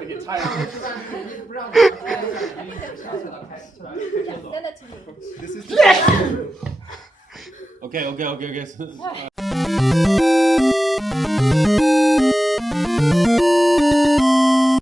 to get tired. 不让你 真的清楚。 This is. Okay.